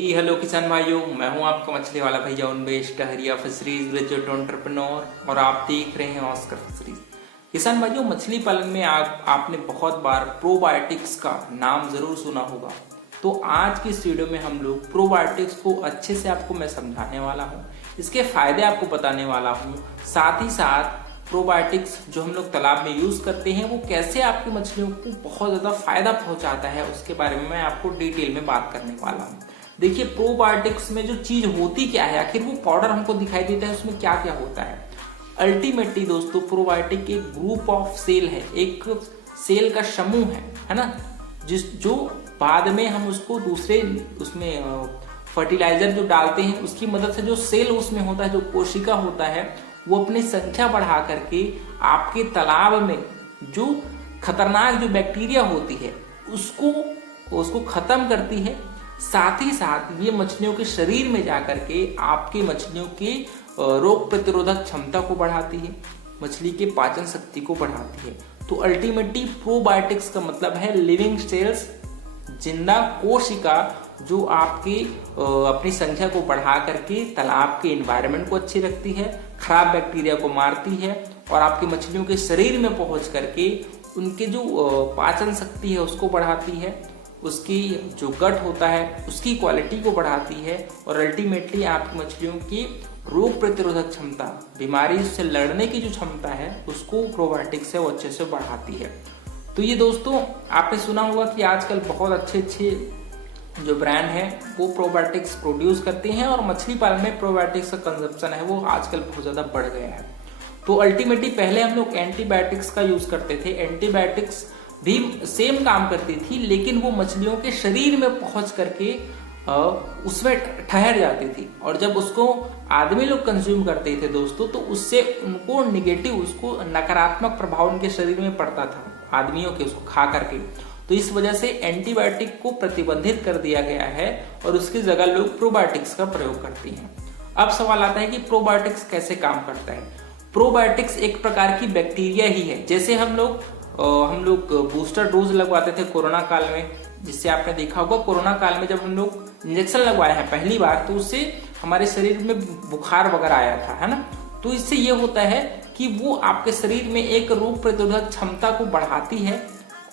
Hello किसान भाइयों, मैं हूं आपका मछली वाला भैया उन्मेष टहरिया फिशरीज ग्रेजुएट एंटरप्रेन्योर और आप देख रहे हैं ऑस्कर फिशरीज। किसान भाइयों, मछली पालन में आपने बहुत बार प्रोबायोटिक्स का नाम जरूर सुना होगा। तो आज की इस वीडियो में हम लोग प्रोबायोटिक्स को अच्छे से आपको मैं समझाने वाला हूँ, इसके फायदे आपको बताने वाला हूँ। साथ ही साथ प्रोबायोटिक्स जो हम लोग तालाब में यूज करते हैं वो कैसे आपकी मछलियों को बहुत ज्यादा फायदा पहुंचाता है, उसके बारे में मैं आपको डिटेल में बात करने वाला हूँ। देखिए, प्रोबायोटिक्स में जो चीज होती क्या है, आखिर वो पाउडर हमको दिखाई देता है, उसमें क्या क्या होता है। अल्टीमेटली दोस्तों, प्रोबायोटिक एक ग्रुप ऑफ सेल है, एक सेल का समूह है ना, जो बाद में हम उसको दूसरे उसमें फर्टिलाइजर जो डालते हैं उसकी मदद से जो सेल उसमें होता है, जो कोशिका होता है, वो अपनी संख्या बढ़ा करके आपके तालाब में जो खतरनाक जो बैक्टीरिया होती है उसको खत्म करती है। साथ ही साथ ये मछलियों के शरीर में जाकर के आपके मछलियों की रोग प्रतिरोधक क्षमता को बढ़ाती है, मछली के पाचन शक्ति को बढ़ाती है। तो अल्टीमेटली प्रोबायोटिक्स का मतलब है लिविंग सेल्स, जिंदा कोशिका, जो आपकी अपनी संख्या को बढ़ा करके तालाब के एनवायरनमेंट को अच्छी रखती है, खराब बैक्टीरिया को मारती है और आपकी मछलियों के शरीर में पहुंच करके उनके जो पाचन शक्ति है उसको बढ़ाती है, उसकी जो गट होता है उसकी क्वालिटी को बढ़ाती है और अल्टीमेटली आपकी मछलियों की रोग प्रतिरोधक क्षमता, बीमारी से लड़ने की जो क्षमता है उसको प्रोबायोटिक्स से वो अच्छे से बढ़ाती है। तो ये दोस्तों, आपने सुना होगा कि आजकल बहुत अच्छे जो ब्रांड है वो प्रोबायोटिक्स प्रोड्यूस करते हैं और मछली पालन में प्रोबायोटिक्स का कंजप्शन है वो आजकल बहुत ज्यादा बढ़ गया है। तो अल्टीमेटली पहले हम लोग एंटीबायोटिक्स का यूज करते थे, एंटीबायोटिक्स भी सेम काम करती थी, लेकिन वो मछलियों के शरीर में पहुंच करके उसमें ठहर जाती थी और जब उसको आदमी लोग कंज्यूम करते थे दोस्तों, तो उससे उनको निगेटिव, उसको नकारात्मक प्रभाव उनके शरीर में पड़ता था आदमियों के उसको खा करके। तो इस वजह से एंटीबायोटिक को प्रतिबंधित कर दिया गया है और उसकी जगह लोग प्रोबायोटिक्स का प्रयोग करते हैं। अब सवाल आता है कि प्रोबायोटिक्स कैसे काम करता है। प्रोबायोटिक्स एक प्रकार की बैक्टीरिया ही है। जैसे हम लोग बूस्टर डोज लगवाते थे कोरोना काल में, जिससे आपने देखा होगा कोरोना काल में जब हम लोग इंजेक्शन लगवाए हैं पहली बार, तो उससे हमारे शरीर में बुखार वगैरह आया था, है ना। तो इससे ये होता है कि वो आपके शरीर में एक रोग प्रतिरोधक क्षमता को बढ़ाती है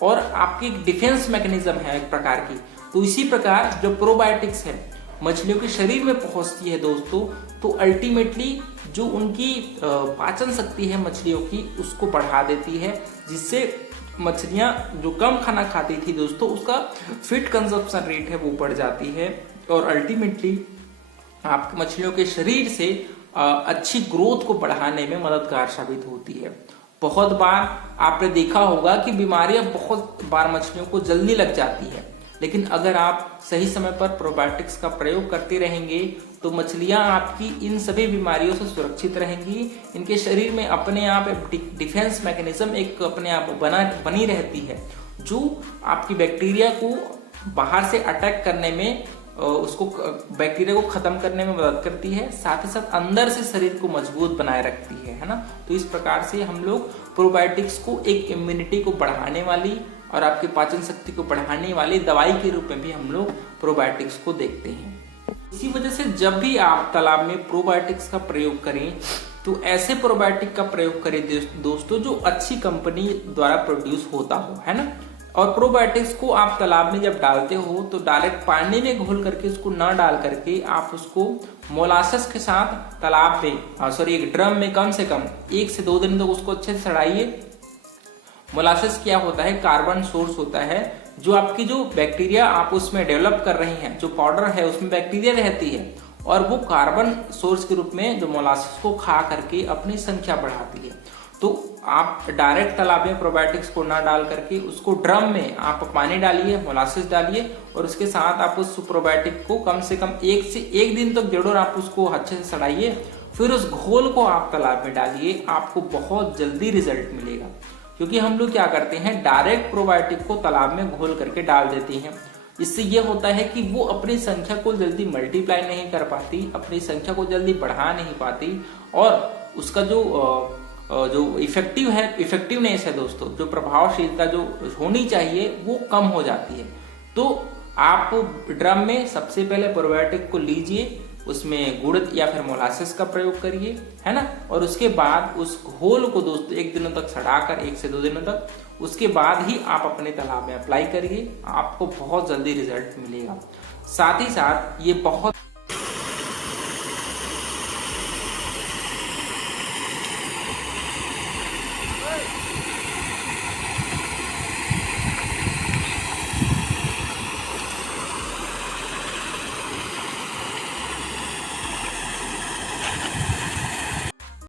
और आपकी एक डिफेंस मैकेनिज्म है एक प्रकार की। तो इसी प्रकार जो प्रोबायोटिक्स है मछलियों के शरीर में पहुंचती है दोस्तों, तो अल्टीमेटली जो उनकी पाचन शक्ति है मछलियों की उसको बढ़ा देती है, जिससे मछलियां जो कम खाना खाती थी दोस्तों उसका फीड कंजप्शन रेट है वो बढ़ जाती है और अल्टीमेटली आपकी मछलियों के शरीर से अच्छी ग्रोथ को बढ़ाने में मददगार साबित होती है। बहुत बार आपने देखा होगा कि बीमारियां बहुत बार मछलियों को जल्दी लग जाती है, लेकिन अगर आप सही समय पर प्रोबायोटिक्स का प्रयोग करते रहेंगे तो मछलियां आपकी इन सभी बीमारियों से सुरक्षित रहेंगी। इनके शरीर में अपने आप डिफेंस मैकेनिज्म एक अपने आप बनी रहती है, जो आपकी बैक्टीरिया को बाहर से अटैक करने में, उसको बैक्टीरिया को खत्म करने में मदद करती है, साथ ही साथ अंदर से शरीर को मजबूत बनाए रखती है ना। तो इस प्रकार से हम लोग प्रोबायोटिक्स को एक इम्यूनिटी को बढ़ाने वाली और आपकी पाचन शक्ति को बढ़ाने वाली दवाई के रूप में भी हम लोग प्रोबायोटिक्स को देखते हैं। इसी वजह से जब भी आप तालाब में प्रोबायोटिक्स का प्रयोग करें तो ऐसे प्रोबायोटिक का प्रयोग करें दोस्तों जो अच्छी कंपनी द्वारा प्रोड्यूस होता हो, है ना। और प्रोबायोटिक्स को आप तालाब में जब डालते हो तो डायरेक्ट पानी में घोल करके उसको न डाल करके आप उसको मोलासेस के साथ तालाब में एक ड्रम में कम से कम 1 से 2 दिन तक उसको अच्छे से सड़ाइए। मोलासेस क्या होता है, कार्बन सोर्स होता है, जो आपकी जो बैक्टीरिया आप उसमें डेवलप कर रही हैं, जो पाउडर है उसमें बैक्टीरिया रहती है और वो कार्बन सोर्स के रूप में जो मोलासेस को खा करके अपनी संख्या बढ़ाती है। तो आप डायरेक्ट तालाब में प्रोबायोटिक्स को ना डाल करके उसको ड्रम में आप पानी डालिए, मोलासेस डालिए और उसके साथ आप उस प्रोबायोटिक को कम से कम 1 से 1 दिन तक जरूर आप उसको अच्छे से सड़ाइए, फिर उस घोल को आप तालाब में डालिए, आपको बहुत जल्दी रिजल्ट मिलेगा। क्योंकि हम लोग क्या करते हैं, डायरेक्ट प्रोबायोटिक को तालाब में घोल करके डाल देते हैं। इससे ये होता है कि वो अपनी संख्या को जल्दी मल्टीप्लाई नहीं कर पाती, अपनी संख्या को जल्दी बढ़ा नहीं पाती और उसका जो इफेक्टिवनेस है दोस्तों, जो प्रभावशीलता जो होनी चाहिए वो कम हो जाती है। तो आप ड्रम में सबसे पहले प्रोबायोटिक को लीजिए, उसमें गुड़ या फिर मोलासिस का प्रयोग करिए, है ना। और उसके बाद उस घोल को दोस्तों 1 दिनों तक सड़ाकर 1 से 2 दिनों तक, उसके बाद ही आप अपने तालाब में अप्लाई करिए। आपको बहुत जल्दी रिजल्ट मिलेगा। साथ ही साथ ये बहुत